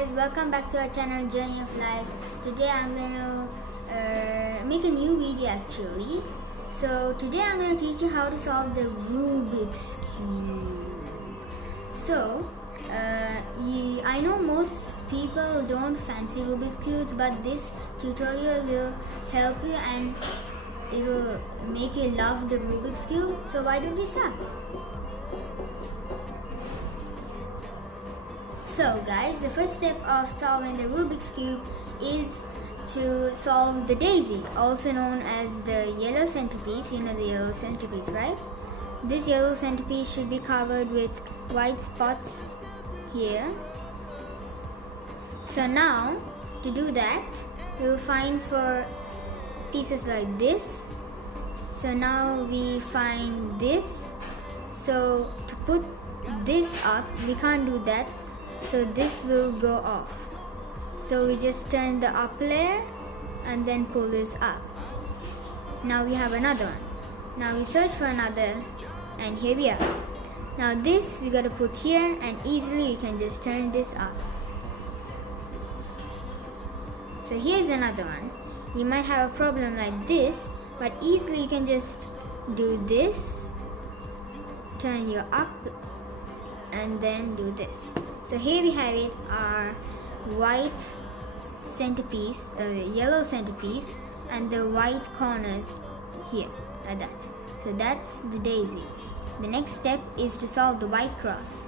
guys, welcome back to our channel Journey of Life. Today I'm going to make a new video actually. So today I'm going to teach you how to solve the Rubik's Cube. So I know most people don't fancy Rubik's Cubes, but this tutorial will help you and it will make you love the Rubik's Cube. So why don't we start? So guys, the first step of solving the Rubik's Cube is to solve the daisy, also known as the yellow centerpiece. You know the yellow centerpiece, right? This yellow centerpiece should be covered with white spots here. So now, to do that, we will find for pieces like this. So now we find this. So to put this up, we can't do that. So this will go off. So we just turn the up layer and then pull this up. Now we have another one. Now we search for another and here we are. Now this we got to put here and easily you can just turn this up. So here's another one. You might have a problem like this, but easily you can just do this, turn your up and then do this. So here we have it, our white centerpiece, yellow centerpiece and the white corners here, like that. So that's the daisy. The next step is to solve the white cross.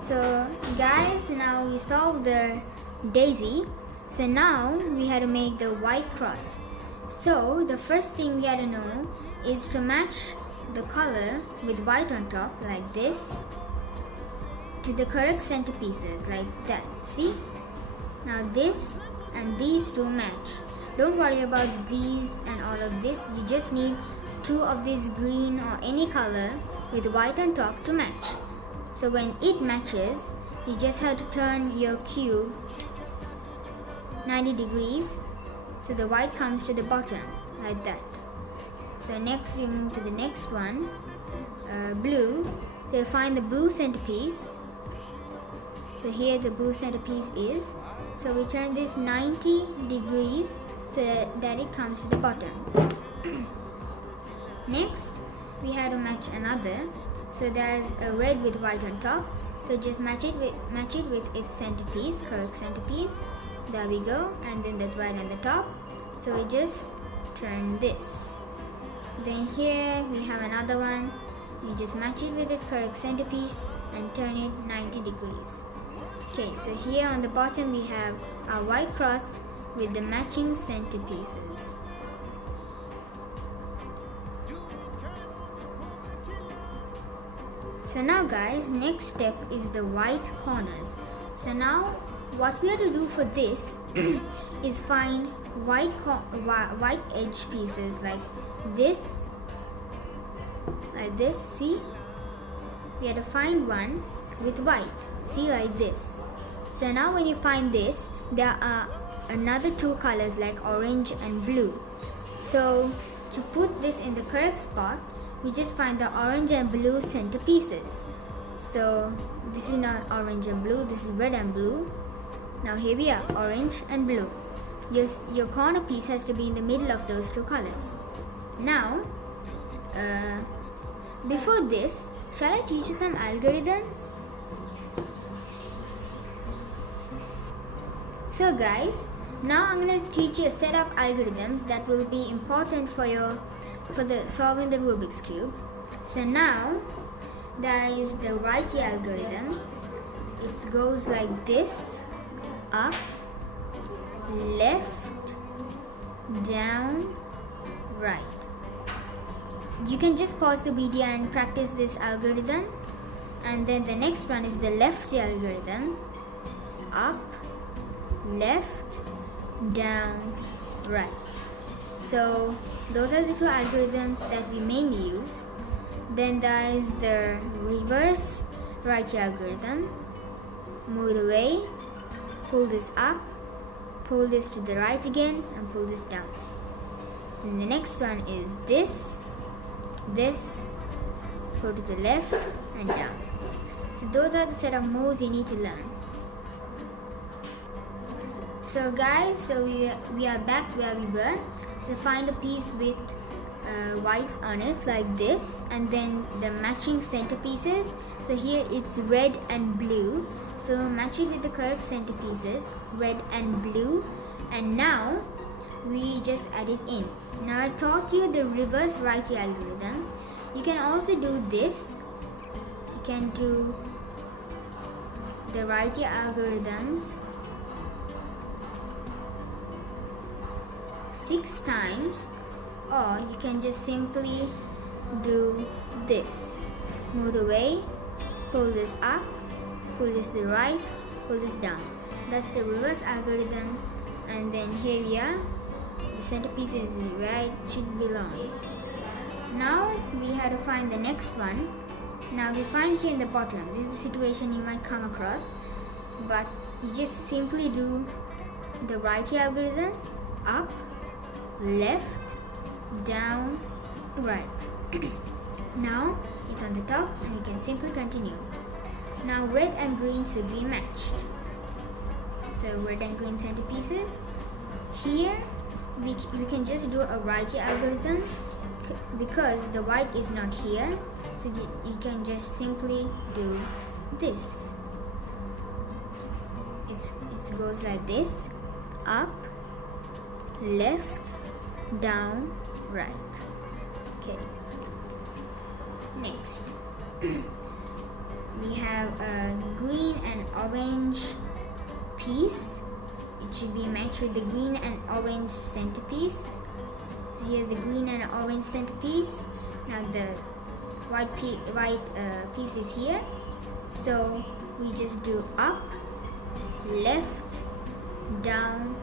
So guys, now we solved the daisy. So now we had to make the white cross. So the first thing we had to know is to match the color with white on top like this to the correct centerpieces like that. See? Now this and these two match. Don't worry about these and all of this. You just need two of this green or any color with white on top to match. So when it matches, you just have to turn your cube 90 degrees so the white comes to the bottom like that. So next we move to the next one, blue. So you find the blue centerpiece. So here the blue centerpiece is. So we turn this 90 degrees so that it comes to the bottom. Next we have to match another. So there's a red with white on top. So just match it with its centerpiece, correct centerpiece. There we go. And then that's white on the top. So we just turn this. Then here we have another one. You just match it with its correct centerpiece and turn it 90 degrees. Okay, so here on the bottom we have our white cross with the matching centerpieces. So now guys, next step is the white corners. So now what we have to do for this is find white edge pieces like this, see? We have to find one with white, see, like this. So now when you find this, there are another two colors like orange and blue. So to put this in the correct spot, we just find the orange and blue centerpieces. So this is not orange and blue, this is red and blue. Now here we are, orange and blue. Your corner piece has to be in the middle of those two colors. Now, before this, shall I teach you some algorithms? So guys, now I'm going to teach you a set of algorithms that will be important for solving the Rubik's Cube. So now, there is the righty algorithm. It goes like this, up, left, down, right. You can just pause the video and practice this algorithm. And then the next one is the lefty algorithm, up, left, down, right. So those are the two algorithms that we mainly use. Then there is the reverse righty algorithm. Move it away, pull this up, pull this to the right again and pull this down. And the next one is this, go to the left and down. So those are the set of moves you need to learn. So guys, so we are back where we were. So find a piece with whites on it like this, and then the matching centerpieces. So here it's red and blue, so match it with the correct centerpieces, red and blue. And now we just add it in. Now I taught you the reverse righty algorithm. You can also do this. You can do the righty algorithms 6 times, or you can just simply do this. Move away, pull this up, pull this to the right, pull this down. That's the reverse algorithm. And then here we are, the centerpiece is where it should belong. Now we have to find the next one. Now we find here in the bottom, this is a situation you might come across, but you just simply do the righty algorithm, up, left, down, right. Now it's on the top and you can simply continue. Now red and green should be matched. So red and green centerpieces. Here we can just do a righty algorithm because the white is not here. So you can just simply do this. It goes like this: up, left, down, right. Okay. Next, we have a green and orange piece. It should be matched with the green and orange centerpiece. So here's the green and orange centerpiece. Now the white piece is here. So we just do up, left, down,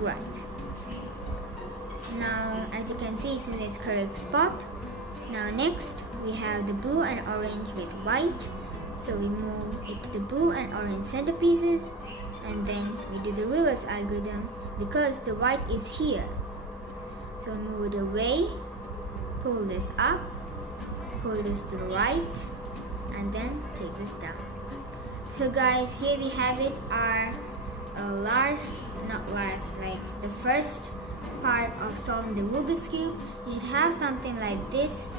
right. Now as you can see, it's in its correct spot. Now next we have the blue and orange with white. So we move it to the blue and orange centerpieces, and then we do the reverse algorithm because the white is here. So move it away, pull this up, pull this to the right, and then take this down. So guys, here we have it, our the first part of solving the Rubik's Cube. You should have something like this.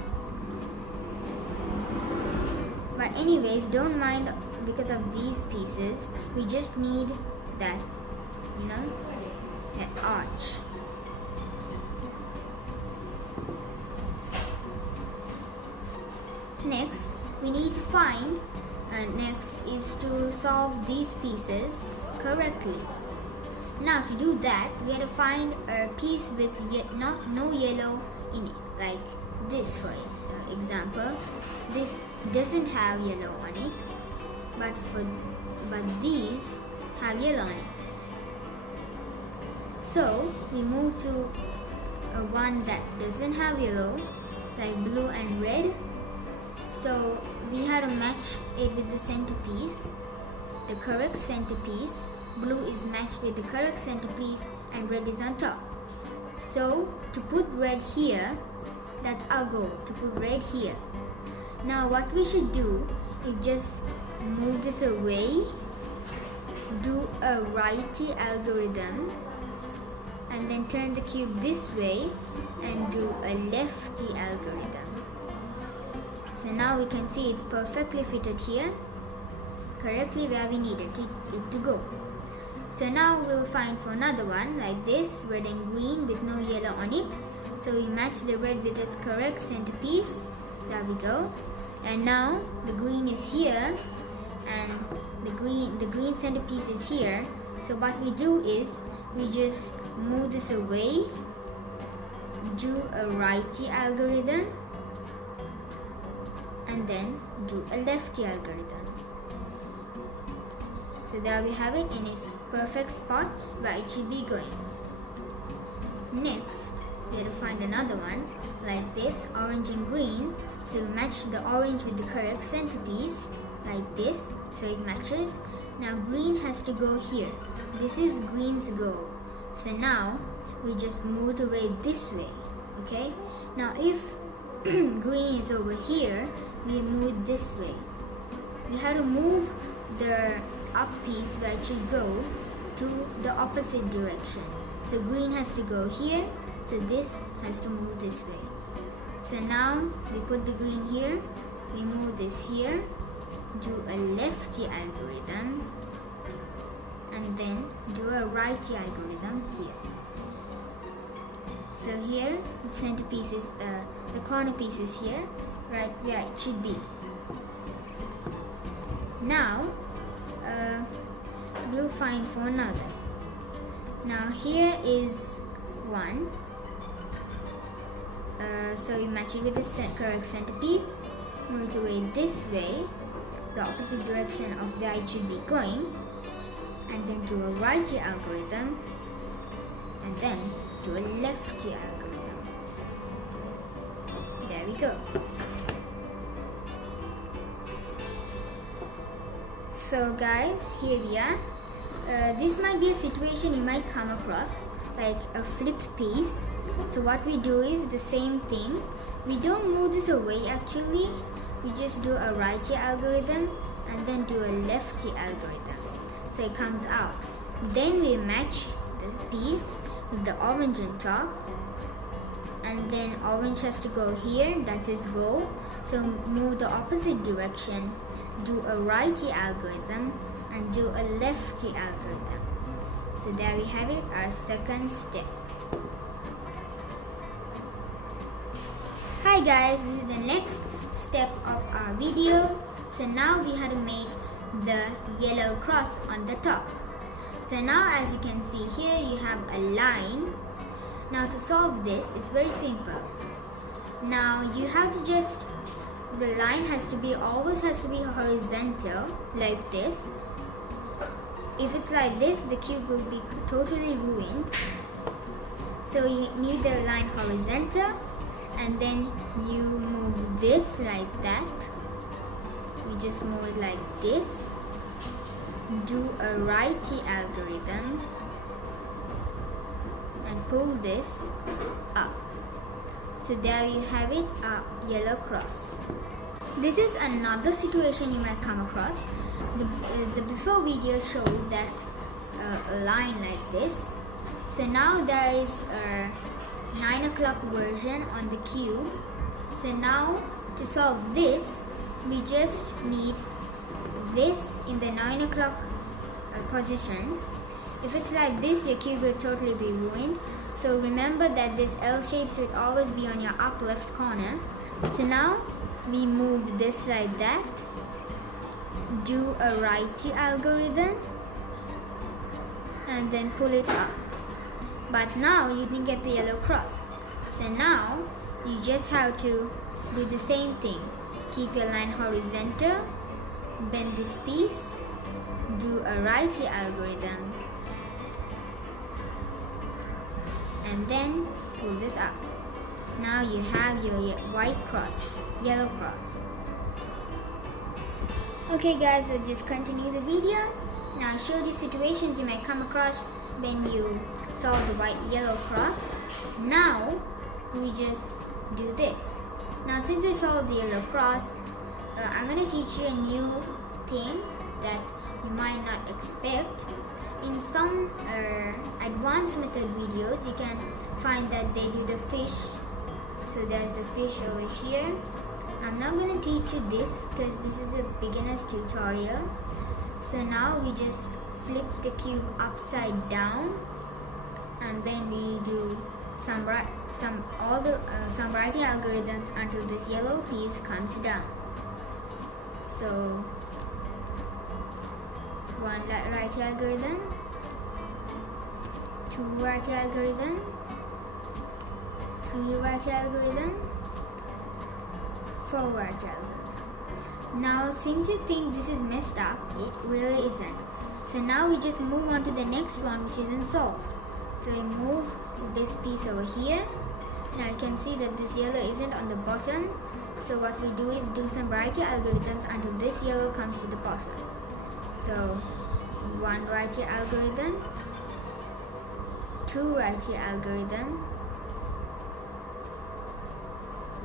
But anyways, don't mind because of these pieces. We just need that, that arch. Next, we need to find, next is to solve these pieces correctly. Now to do that, we have to find a piece with no yellow in it, like this for example. This doesn't have yellow on it, but these have yellow on it. So we move to one that doesn't have yellow, like blue and red. So we have to match it with the centerpiece, the correct centerpiece. Blue is matched with the correct centerpiece and red is on top. So to put red here, that's our goal, to put red here. Now what we should do is just move this away, do a righty algorithm, and then turn the cube this way and do a lefty algorithm. So now we can see it's perfectly fitted here, correctly where we needed it to go. So now we'll find for another one like this, red and green with no yellow on it. So we match the red with its correct centerpiece. There we go. And now the green is here and the green centerpiece is here. So what we do is we just move this away, do a righty algorithm, and then do a lefty algorithm. So there we have it in its perfect spot where it should be going. Next, we have to find another one like this, orange and green. So match the orange with the correct centerpiece like this, so it matches. Now green has to go here. This is green's goal. So now we just move away this way. Okay. Now if green is over here, we move this way. We have to move the up piece where it should go to the opposite direction. So green has to go here, so this has to move this way. So now we put the green here, we move this here, do a lefty algorithm, and then do a righty algorithm here. So here the centerpiece is, the corner piece is here, right where it should be. Now we'll find for another. Now here is one. So you match it with the correct centerpiece, move it away this way, the opposite direction of where it should be going, and then do a righty algorithm, and then do a lefty algorithm. There we go. So guys, here we are. This might be a situation you might come across, like a flipped piece. So what we do is the same thing. We don't move this away actually. We just do a righty algorithm and then do a lefty algorithm. So it comes out. Then we match the piece with the orange on top. And then orange has to go here, that's its goal. So move the opposite direction, do a righty algorithm and do a lefty algorithm. So there we have it, our second step. Hi guys, this is the next step of our video. So now we have to make the yellow cross on the top. So now as you can see here, you have a line. Now to solve this, it's very simple. Now you have to just, the line always has to be horizontal like this. If it's like this, the cube will be totally ruined. So you need the line horizontal, and then you move this like that. We just move it like this. Do a righty algorithm and pull this up. So there you have it, a yellow cross. This is another situation you might come across. The before video showed that a line like this. So now there is a 9 o'clock version on the cube. So now to solve this, we just need this in the 9 o'clock position. If it's like this, your cube will totally be ruined. So remember that this L shape should always be on your up left corner. So now we move this like that, do a righty algorithm and then pull it up. But now you didn't get the yellow cross. So now you just have to do the same thing. Keep your line horizontal, bend this piece, do a righty algorithm and then pull this up. Now you have your white cross, yellow cross. Okay guys, let's just continue the video. Now I'll show you situations you might come across when you solve the white-yellow cross. Now we just do this. Now since we solved the yellow cross, I'm going to teach you a new thing that you might not expect. In some advanced method videos, you can find that they do the fish. So there's the fish over here. I'm not going to teach you this because this is a beginner's tutorial. So now we just flip the cube upside down and then we do some righty algorithms until this yellow piece comes down. So one righty algorithm, two righty algorithm, three righty algorithm, four righty algorithm. Now since you think this is messed up, it really isn't. So now we just move on to the next one, which isn't solved. So we move this piece over here. Now you can see that this yellow isn't on the bottom. So what we do is do some righty algorithms until this yellow comes to the bottom. So one righty algorithm, two righty algorithm,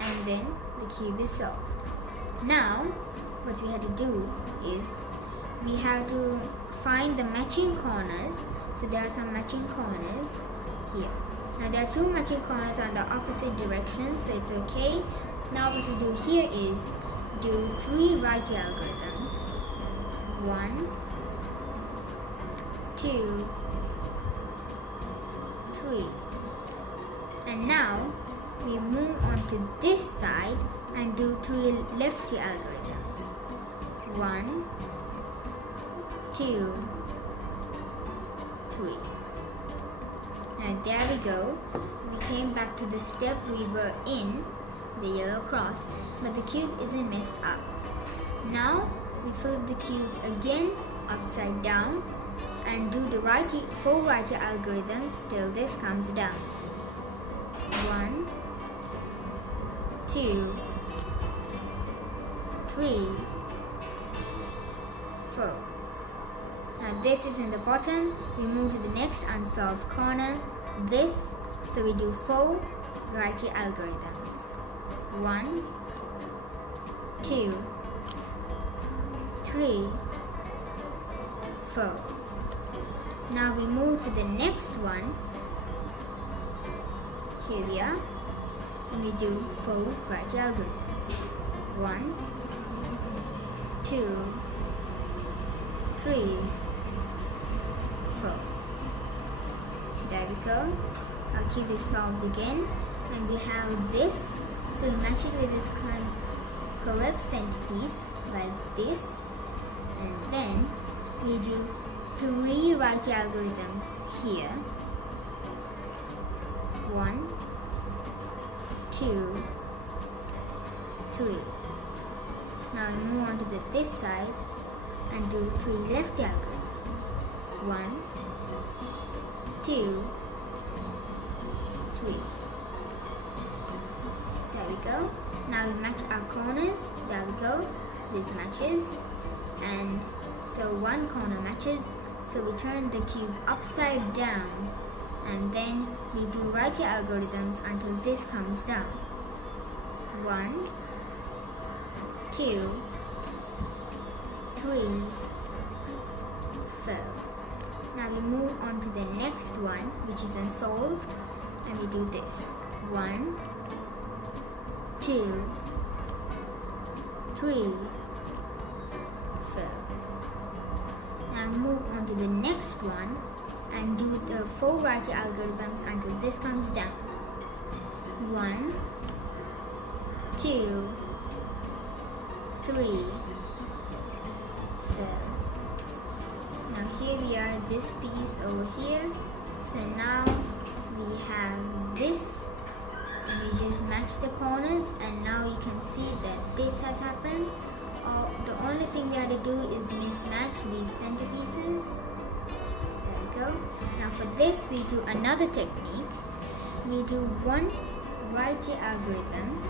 and then the cube is solved. Now what we have to do is we have to find the matching corners. So there are some matching corners here. Now there are two matching corners on the opposite direction, so it's okay. Now what we do here is do 3 righty algorithms. 1, 2, 3. And now we move on to this side and do 3 lefty algorithms. 1, 2, 3. And there we go. We came back to the step we were in, the yellow cross, but the cube isn't messed up. Now we flip the cube again upside down and do the 4 righty algorithms till this comes down. 1, 2, 3, 4. Now this is in the bottom. We move to the next unsolved corner, this. So we do 4 righty algorithms. 1, 2, 3, 4. Now we move to the next one. Here we are. And we do 4 righty algorithms. 1, 2, 3, 4. There we go. Our cube is solved again. And we have this. So we match it with this correct centerpiece like this. And then we do 3 righty algorithms here. 1, 2, 3. Now we move on to this side and do 3 lefty algorithms. 1, 2, 3. There we go. Now we match our corners. There we go. This matches. And so one corner matches. So we turn the cube upside down. And then we do righty algorithms until this comes down. 1, 2, 3, 4. Now we move on to the next one, which is unsolved, and we do this. 1, 2, 3, 4. Now move on to the next one and do the 4 righty algorithms until this comes down. 1, 2, 3, 4. Now here we are, this piece over here. So now we have this, and we just match the corners, and now you can see that this has happened. The only thing we have to do is mismatch these centerpieces. There we go. Now for this we do another technique. We do 1 righty algorithm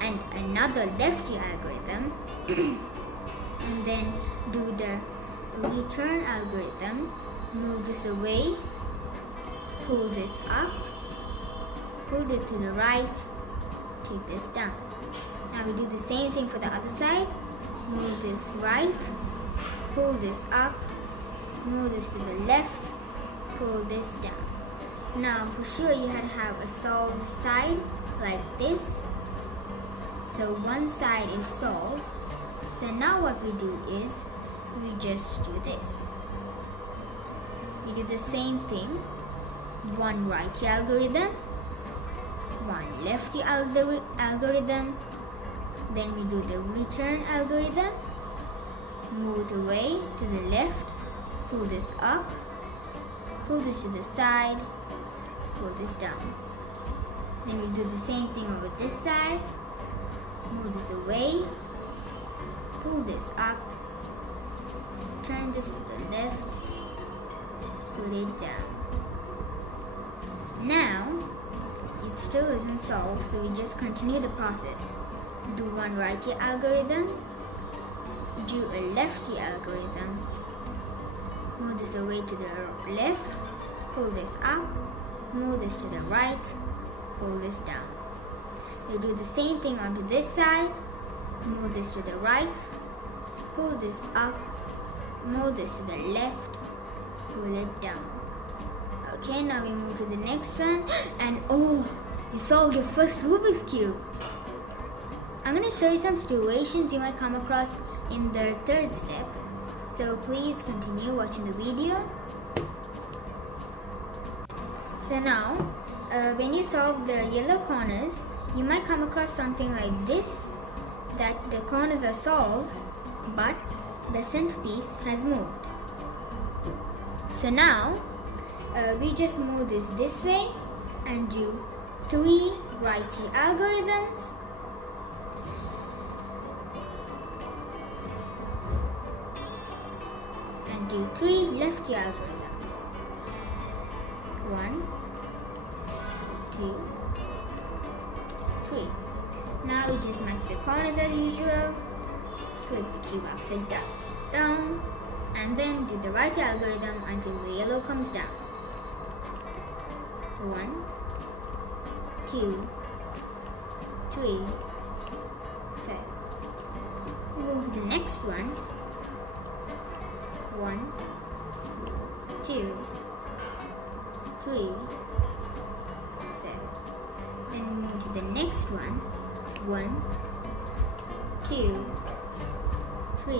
and another lefty algorithm and then do the return algorithm. Move this away, pull this up, pull it to the right, take this down. Now we do the same thing for the other side. Move this right, pull this up, move this to the left, pull this down. Now for sure you had to have a solved side like this. So one side is solved. So now what we do is we just do this. We do the same thing. 1 righty algorithm, 1 lefty algorithm. Then we do the return algorithm. Move it away to the left, pull this up, pull this to the side, pull this down. Then we do the same thing over this side. Move this away, pull this up, turn this to the left, put it down. Now, it still isn't solved, so we just continue the process. Do 1 righty algorithm, do a lefty algorithm, move this away to the left, pull this up, move this to the right, pull this down. You do the same thing onto this side, move this to the right, pull this up, move this to the left, pull it down. Okay, now we move to the next one, and oh, you solved your first Rubik's Cube. I'm going to show you some situations you might come across in the third step, so please continue watching the video. So now, when you solve the yellow corners, you might come across something like this, that the corners are solved, but the centerpiece has moved. So now, we just move this way and do 3 righty algorithms. And do 3 lefty algorithms. 1, 2, 3. Now we just match the corners as usual. Flip the cube upside down, and then do the right algorithm until the yellow comes down. 1, 2, 3, 4. Move to the next one. 1, 2, 3, 4. Then move to the next one. 1, 2, 3,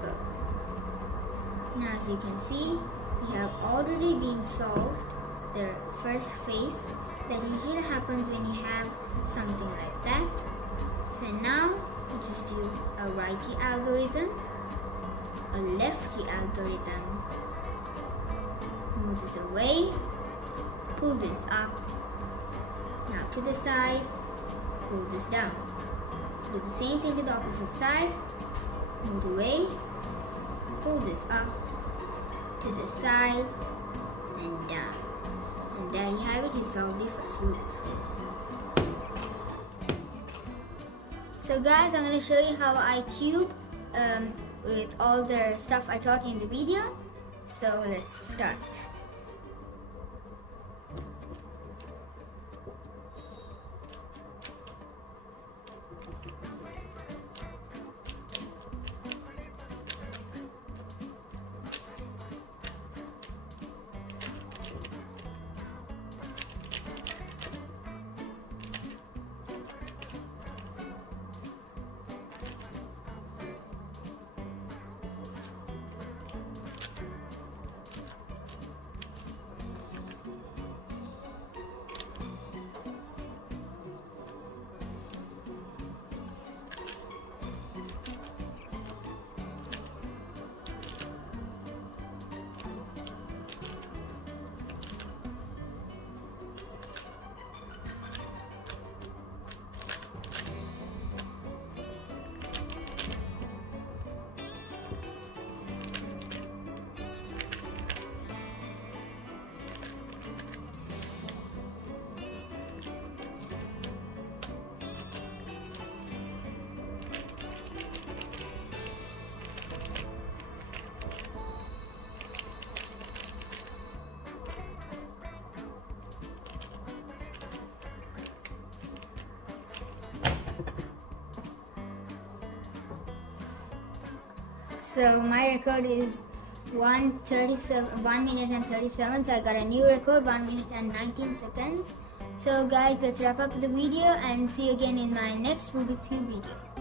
4. Now as you can see, we have already been solved the first phase. That usually happens when you have something like that. So now we just do a righty algorithm, a lefty algorithm. Move this away, pull this up, now to the side, pull this down. Do the same thing to the opposite side, move away, pull this up, to the side, and down. And there you have it, you solved the first Rubik's Cube. So guys, I'm going to show you how I cube with all the stuff I taught you in the video. So let's start. So my record is 1 minute and 37. So I got a new record, 1 minute and 19 seconds. So guys, let's wrap up the video and see you again in my next Rubik's Cube video.